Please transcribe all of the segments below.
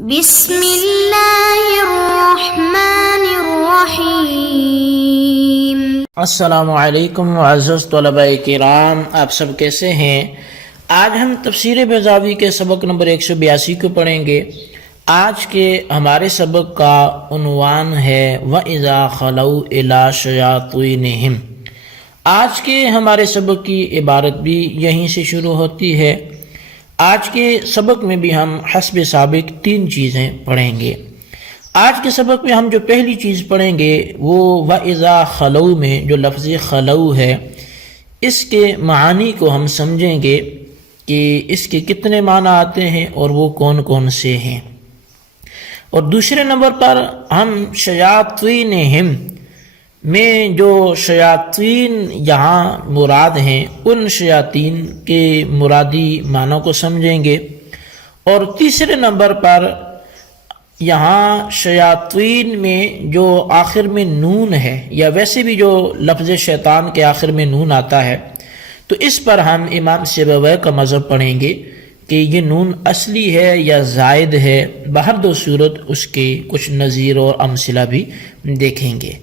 بسم اللہ الرحمن الرحیم۔ السلام علیکم معزز طلباء کرام، آپ سب کیسے ہیں؟ آج ہم تفسیر بیضاوی کے سبق نمبر 182 کو پڑھیں گے۔ آج کے ہمارے سبق کا عنوان ہے وَإِذَا خَلَوْا إِلَىٰ شَيَاطِينِهِمْ۔ آج کے ہمارے سبق کی عبارت بھی یہیں سے شروع ہوتی ہے۔ آج کے سبق میں بھی ہم حسب سابق 3 چیزیں پڑھیں گے۔ آج کے سبق میں ہم جو پہلی چیز پڑھیں گے وہ وَإِذَا خَلَوْا میں جو لفظ خلو ہے، اس کے معانی کو ہم سمجھیں گے کہ اس کے کتنے معنی آتے ہیں اور وہ کون کون سے ہیں۔ اور دوسرے نمبر پر ہم شیاطینہم میں جو شیاطین یہاں مراد ہیں ان شیاطین کے مرادی معنوں کو سمجھیں گے۔ اور تیسرے نمبر پر یہاں شیاطین میں جو آخر میں نون ہے، یا ویسے بھی جو لفظ شیطان کے آخر میں نون آتا ہے، تو اس پر ہم امام سیبویہ کا مذہب پڑھیں گے کہ یہ نون اصلی ہے یا زائد ہے۔ بہر دو صورت اس کے کچھ نظیر اور امثلہ بھی دیکھیں گے۔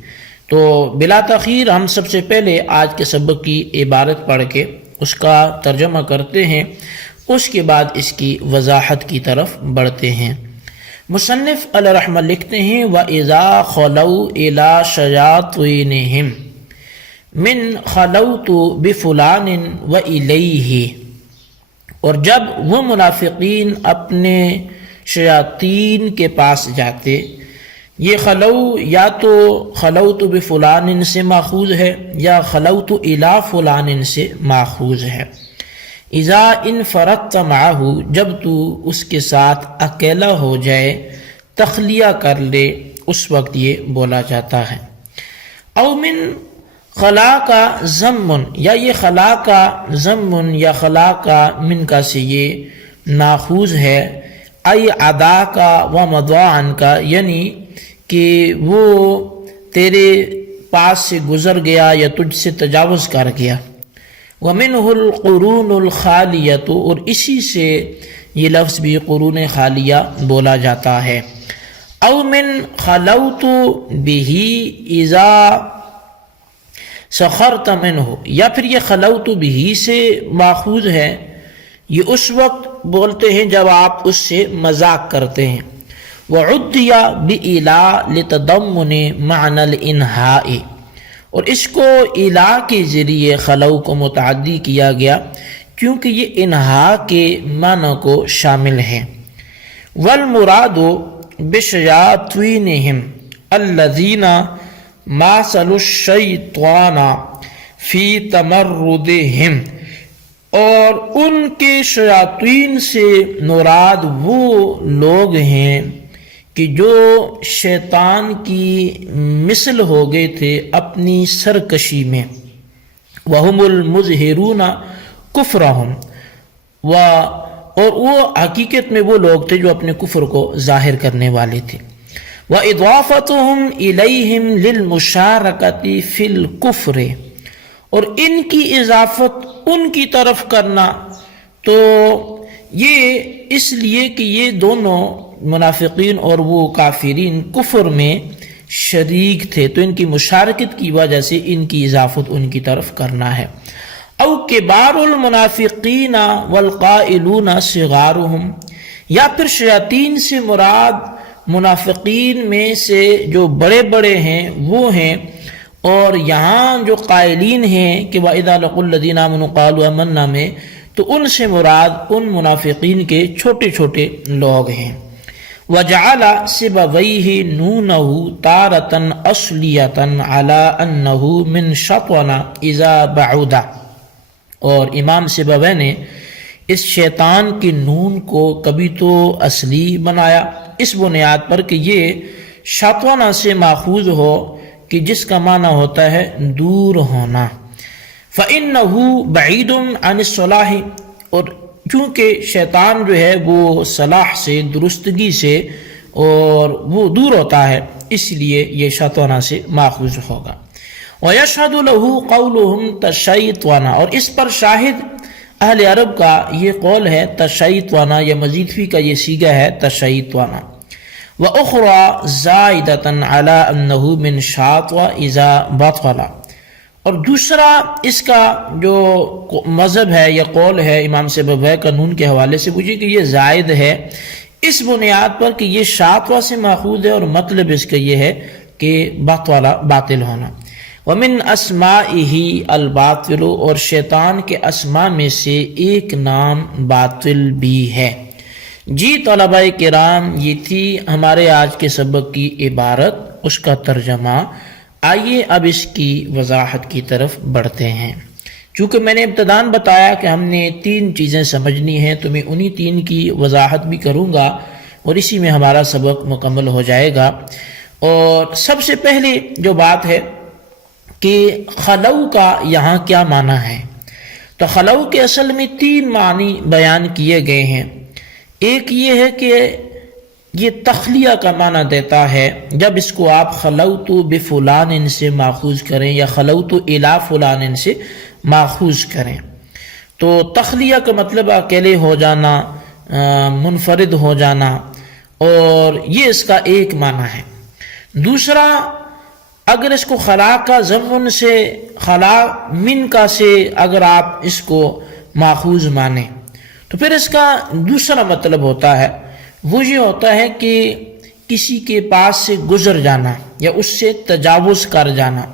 تو بلا تاخیر ہم سب سے پہلے آج کے سبق کی عبارت پڑھ کے اس کا ترجمہ کرتے ہیں، اس کے بعد اس کی وضاحت کی طرف بڑھتے ہیں۔ مصنف علیہ رحمہ لکھتے ہیں وَإِذَا خَلَوْا إِلَىٰ شَيَاطِينِهِمْ مِنْ خَلَوْتُ بِفُلَانٍ وَإِلَيْهِ۔ اور جب وہ منافقین اپنے شیاطین کے پاس جاتے، یہ خلو یا تو خلوت بفلان سے ماخوذ ہے یا خلوت الی فلان سے ماخوذ ہے۔ اذا انفردت معہ، جب تو اس کے ساتھ اکیلا ہو جائے، تخلیہ کر لے، اس وقت یہ بولا جاتا ہے۔ او من خلا کا ضمن، یا یہ خلا کا ضمن یا خلا کا من کا سے یہ ماخوذ ہے۔ ای ادا کا و مضاعن کا، یعنی کہ وہ تیرے پاس سے گزر گیا یا تجھ سے تجاوز کر گیا۔ وَمِنْهُ الْقُرُونُ الْخَالِيَةُ، اور اسی سے یہ لفظ بھی قرون خالیہ بولا جاتا ہے۔ او من خلوت بِهِ اِذَا سَخَرْتَ مِنْهُ، یا پھر یہ خلوت بِهِ سے ماخوذ ہے، یہ اس وقت بولتے ہیں جب آپ اس سے مذاق کرتے ہیں۔ وَعُدِّيَ بِإِلَىٰ لِتَضَمُّنِ مَعْنَى الْإِنْهَاءِ، اور اس کو الہ کے ذریعے خلو کو متعدی کیا گیا کیونکہ یہ انہا کے معنی کو شامل ہے۔ وَالْمُرَادُ بِشَيَاطِينِهِمْ الَّذِينَ مَاثَلُوا الشَّيْطَانَ فِي تَمَرُّدِهِمْ، اور ان کے شیاطین سے مراد وہ لوگ ہیں کہ جو شیطان کی مثل ہو گئے تھے اپنی سرکشی میں۔ وَهُمُ الْمُظْهِرُونَ كُفْرَهُمْ، اور وہ حقیقت میں وہ لوگ تھے جو اپنے کفر کو ظاہر کرنے والے تھے۔ وَإِضَافَتُهُمْ إِلَيْهِمْ لِلْمُشَارَكَةِ فِي الْكُفْرِ، اور ان کی اضافت ان کی طرف کرنا تو یہ اس لیے کہ یہ دونوں منافقین اور وہ کافرین کفر میں شریک تھے، تو ان کی مشارکت کی وجہ سے ان کی اضافت ان کی طرف کرنا ہے۔ او کبار المنافقین والقائلون صغارهم، یا پھر شیاطین سے مراد منافقین میں سے جو بڑے بڑے ہیں وہ ہیں، اور یہاں جو قائلین ہیں کہ وَإِذَا لَقُوا الَّذِينَ آمَنُوا قَالُوا آمَنَّا میں، تو ان سے مراد ان منافقین کے چھوٹے چھوٹے لوگ ہیں۔ وَجَعَلَ سِبَوَيْهِ نُونَهُ تَارَةً أَصْلِيَةً عَلَىٰ أَنَّهُ مِنْ شَطْوَنَ إِذَا بَعُدَ، اور امام سیبویہ نے اس شیطان کی نون کو کبھی تو اصلی بنایا اس بنیاد پر کہ یہ شطوانہ سے ماخوذ ہو کہ جس کا معنی ہوتا ہے دور ہونا۔ فَإِنَّهُ بَعِيدٌ عَنِ الصَّلَاحِ، اور چونکہ شیطان جو ہے وہ صلاح سے، درستگی سے، اور وہ دور ہوتا ہے، اس لیے یہ شیطانہ سے ماخوذ ہوگا۔ وَيَشْهَدُ لَهُ قَوْلُهُمْ تَشَيْطَانَ، اور اس پر شاہد اہل عرب کا یہ قول ہے تشیطوانا، یا مزید فی کا یہ صیغہ ہے تشیطوانا. وَأُخْرَى زَائِدَةً عَلَىٰ أَنَّهُ مِنْ شَاطْوَ إِذَا بَطَلَ. اور دوسرا اس کا جو مذہب ہے یا قول ہے امام سیبویہ کا نون کے حوالے سے، وہ یہ کہ یہ زائد ہے اس بنیاد پر کہ یہ شاطوہ سے ماخوذ ہے، اور مطلب اس کا یہ ہے کہ باطل ہونا. وَمِنْ أَسْمَائِهِ الْبَاطِلُ، اور شیطان کے اسماء میں سے ایک نام باطل بھی ہے. جی طلبہ کرام، یہ تھی ہمارے آج کے سبق کی عبارت، اس کا ترجمہ. آئیے اب اس کی وضاحت کی طرف بڑھتے ہیں. چونکہ میں نے ابتداً بتایا کہ ہم نے 3 چیزیں سمجھنی ہیں، تو میں انہی 3 کی وضاحت بھی کروں گا اور اسی میں ہمارا سبق مکمل ہو جائے گا. اور سب سے پہلے جو بات ہے کہ خلو کا یہاں کیا معنی ہے. تو خلو کے اصل میں 3 معنی بیان کیے گئے ہیں. ایک یہ ہے کہ یہ تخلیہ کا معنی دیتا ہے، جب اس کو آپ خلوت بفلان سے ماخوذ کریں یا خلوت الی فلان سے ماخوذ کریں. تو تخلیہ کا مطلب اکیلے ہو جانا، منفرد ہو جانا، اور یہ اس کا ایک معنی ہے. دوسرا، اگر اس کو خلا کا ضمن سے، خلا من کا سے اگر آپ اس کو ماخوذ مانیں، تو پھر اس کا دوسرا مطلب ہوتا ہے، وہ یہ ہوتا ہے کہ کسی کے پاس سے گزر جانا یا اس سے تجاوز کر جانا.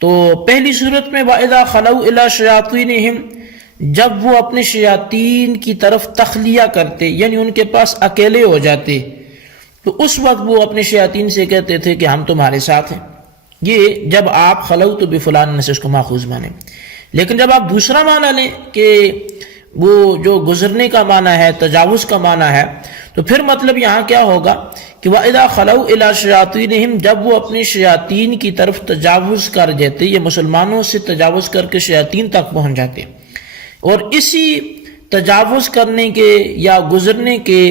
تو پہلی صورت میں وَإِذَا خَلَوْا إِلَىٰ شَيَاطِينِهِمْ، جب وہ اپنے شیاطین کی طرف تخلیہ کرتے، یعنی ان کے پاس اکیلے ہو جاتے، تو اس وقت وہ اپنے شیاطین سے کہتے تھے کہ ہم تمہارے ساتھ ہیں. یہ جب آپ خلوت بفلان سے اس کو ماخوذ مانیں. لیکن جب آپ دوسرا معنی لیں کہ وہ جو گزرنے کا معنی ہے، تجاوز کا معنی ہے، تو پھر مطلب یہاں کیا ہوگا کہ وَإِذَا خَلَوْا إِلَىٰ شَيَاطِينِهِمْ، جب وہ اپنی شیاطین کی طرف تجاوز کر جاتے، یہ مسلمانوں سے تجاوز کر کے شیاطین تک پہنچ جاتے. اور اسی تجاوز کرنے کے یا گزرنے کے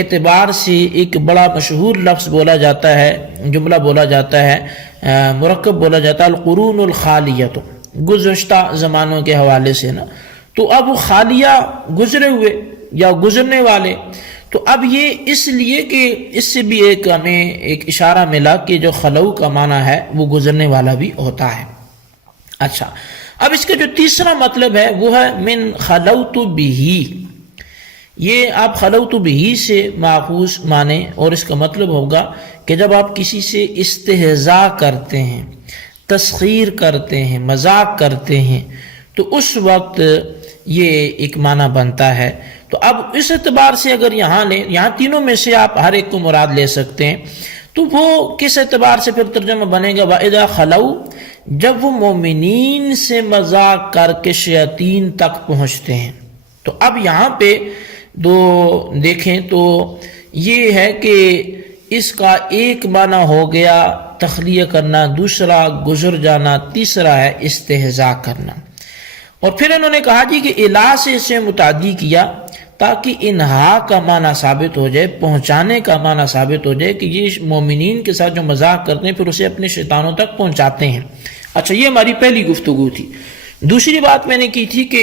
اعتبار سے ایک بڑا مشہور لفظ بولا جاتا ہے، جملہ بولا جاتا ہے، مرکب بولا جاتا ہے، القرون الخالیۃ، گزشتہ زمانوں کے حوالے سے نا. تو اب وہ خالیہ گزرے ہوئے یا گزرنے والے، تو اب یہ اس لیے کہ اس سے بھی ہمیں ایک اشارہ ملا کہ جو خلو کا معنی ہے وہ گزرنے والا بھی ہوتا ہے. اچھا، اب اس کا جو تیسرا مطلب ہے وہ ہے من خلوت بہی. یہ آپ خلوت بہی سے ماخوذ مانیں، اور اس کا مطلب ہوگا کہ جب آپ کسی سے استہزاء کرتے ہیں، تسخیر کرتے ہیں، مذاق کرتے ہیں، تو اس وقت یہ ایک معنی بنتا ہے. تو اب اس اعتبار سے اگر یہاں لیں، یہاں تینوں میں سے آپ ہر ایک کو مراد لے سکتے ہیں. تو وہ کس اعتبار سے پھر ترجمہ بنے گا؟ وَإِذَا خَلَوْا، جب وہ مومنین سے مذاق کر کے شیاطین تک پہنچتے ہیں. تو اب یہاں پہ دو دیکھیں تو یہ ہے کہ اس کا ایک معنی ہو گیا تخلیہ کرنا، دوسرا گزر جانا، تیسرا ہے استہزاء کرنا. اور پھر انہوں نے کہا جی کہ الہ سے اسے متعدی کیا تاکہ انہا کا معنی ثابت ہو جائے، پہنچانے کا معنی ثابت ہو جائے کہ یہ مومنین کے ساتھ جو مذاق کرتے ہیں پھر اسے اپنے شیطانوں تک پہنچاتے ہیں. اچھا، یہ ہماری پہلی گفتگو تھی. دوسری بات میں نے کی تھی کہ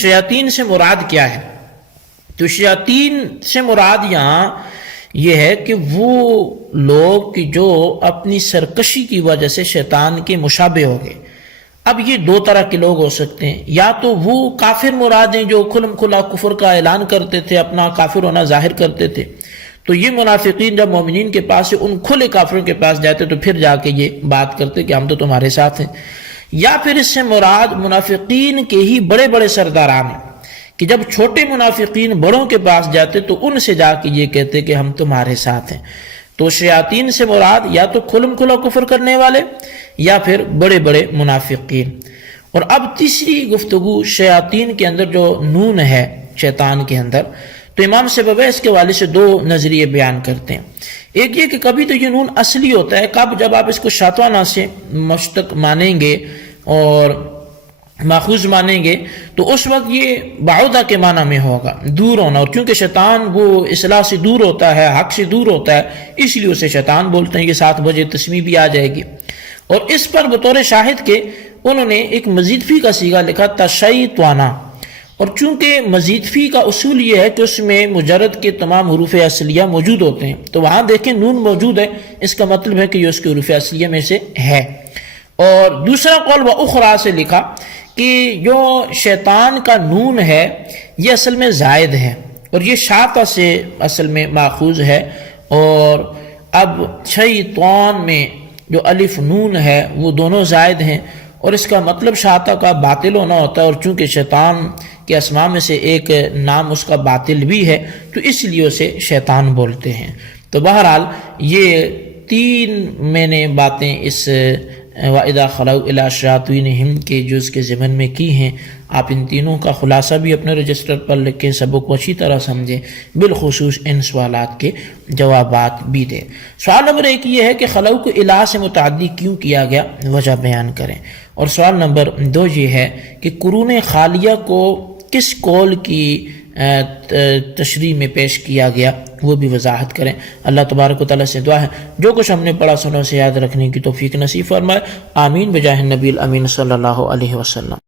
شیاطین سے مراد کیا ہے. تو شیاطین سے مراد یہاں یہ ہے کہ وہ لوگ جو اپنی سرکشی کی وجہ سے شیطان کے مشابہ ہو گئے. اب یہ 2 طرح کے لوگ ہو سکتے ہیں، یا تو وہ کافر مراد ہیں جو کھلم کھلا کفر کا اعلان کرتے تھے، اپنا کافر ہونا ظاہر کرتے تھے. تو یہ منافقین جب مومنین کے پاس سے ان کھلے کافروں کے پاس جاتے تو پھر جا کے یہ بات کرتے کہ ہم تو تمہارے ساتھ ہیں. یا پھر اس سے مراد منافقین کے ہی بڑے بڑے سرداران ہیں کہ جب چھوٹے منافقین بڑوں کے پاس جاتے تو ان سے جا کے یہ کہتے کہ ہم تمہارے ساتھ ہیں. تو شیاطین سے مراد یا تو کھلم کھلا کفر کرنے والے یا پھر بڑے بڑے منافقین. اور اب تیسری گفتگو شیاطین کے اندر جو نون ہے شیطان کے اندر، تو امام سیبویہ اس کے والے سے 2 نظریے بیان کرتے ہیں. ایک یہ کہ کبھی تو یہ نون اصلی ہوتا ہے، کب جب آپ اس کو شاطانہ سے مشتق مانیں گے اور ماخوذ مانیں گے تو اس وقت یہ بعودہ کے معنی میں ہوگا، دور ہونا. اور کیونکہ شیطان وہ اصلاح سے دور ہوتا ہے، حق سے دور ہوتا ہے، اس لیے اسے شیطان بولتے ہیں. یہ 7 بجے تسمیہ بھی آ جائے گی. اور اس پر بطور شاہد کے انہوں نے ایک مزید فی کا صیغہ لکھا تشیطوانا. اور چونکہ مزید فی کا اصول یہ ہے کہ اس میں مجرد کے تمام حروف اصلیہ موجود ہوتے ہیں، تو وہاں دیکھیں نون موجود ہے، اس کا مطلب ہے کہ یہ اس کے حروف اصلیہ میں سے ہے۔ اور دوسرا قول وَأُخْرَى سے لکھا کہ جو شیطان کا نون ہے یہ اصل میں زائد ہے، اور یہ شاطہ سے اصل میں ماخوذ ہے، اور اب شیطان میں جو الف نون ہے وہ دونوں زائد ہیں، اور اس کا مطلب شاطہ کا باطل ہونا ہوتا ہے، اور چونکہ شیطان کے اسماء میں سے ایک نام اس کا باطل بھی ہے تو اس لیے اسے شیطان بولتے ہیں۔ تو بہرحال یہ تین میں نے باتیں اس وَإِذَا خَلَوْا إِلَىٰ شَيَاطِينِهِمْ کے جز کے ضمن میں کی ہیں۔ آپ ان تینوں کا خلاصہ بھی اپنے رجسٹر پر لکھ کے سبق کو اچھی طرح سمجھیں، بالخصوص ان سوالات کے جوابات بھی دیں۔ سوال نمبر 1 یہ ہے کہ خلو کو الہ سے متعدی کیوں کیا گیا، وجہ بیان کریں۔ اور سوال نمبر 2 یہ ہے کہ قرون خالیہ کو کس قول کی تشریح میں پیش کیا گیا، وہ بھی وضاحت کریں۔ اللہ تبارک و تعالیٰ سے دعا ہے جو کچھ ہم نے پڑھا سنا اسے یاد رکھنے کی توفیق نصیب فرمائے، آمین بجاہ النبی الامین صلی اللہ علیہ وسلم۔